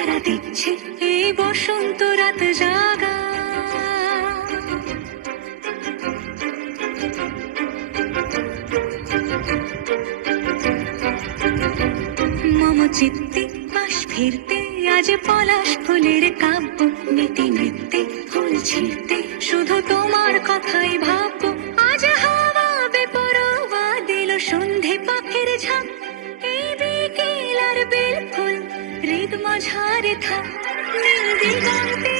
তারা দিচ্ছে এই বসন্ত রাত জাগা। মম চিত্তে পাশ ফিরতে আজ পলাশ ফুলের কাব্য, নীতি নৃত্যে ফুল ছিঁড়তে শুধু তোমার কথাই ভাববো। আজ হাওয়া বেপরোয়া দিল সন্ধে পাখির ঝাঁক, এই বিকেল আর বেল ফুল হৃদ মাঝারে থাক নীল দিগন্তে।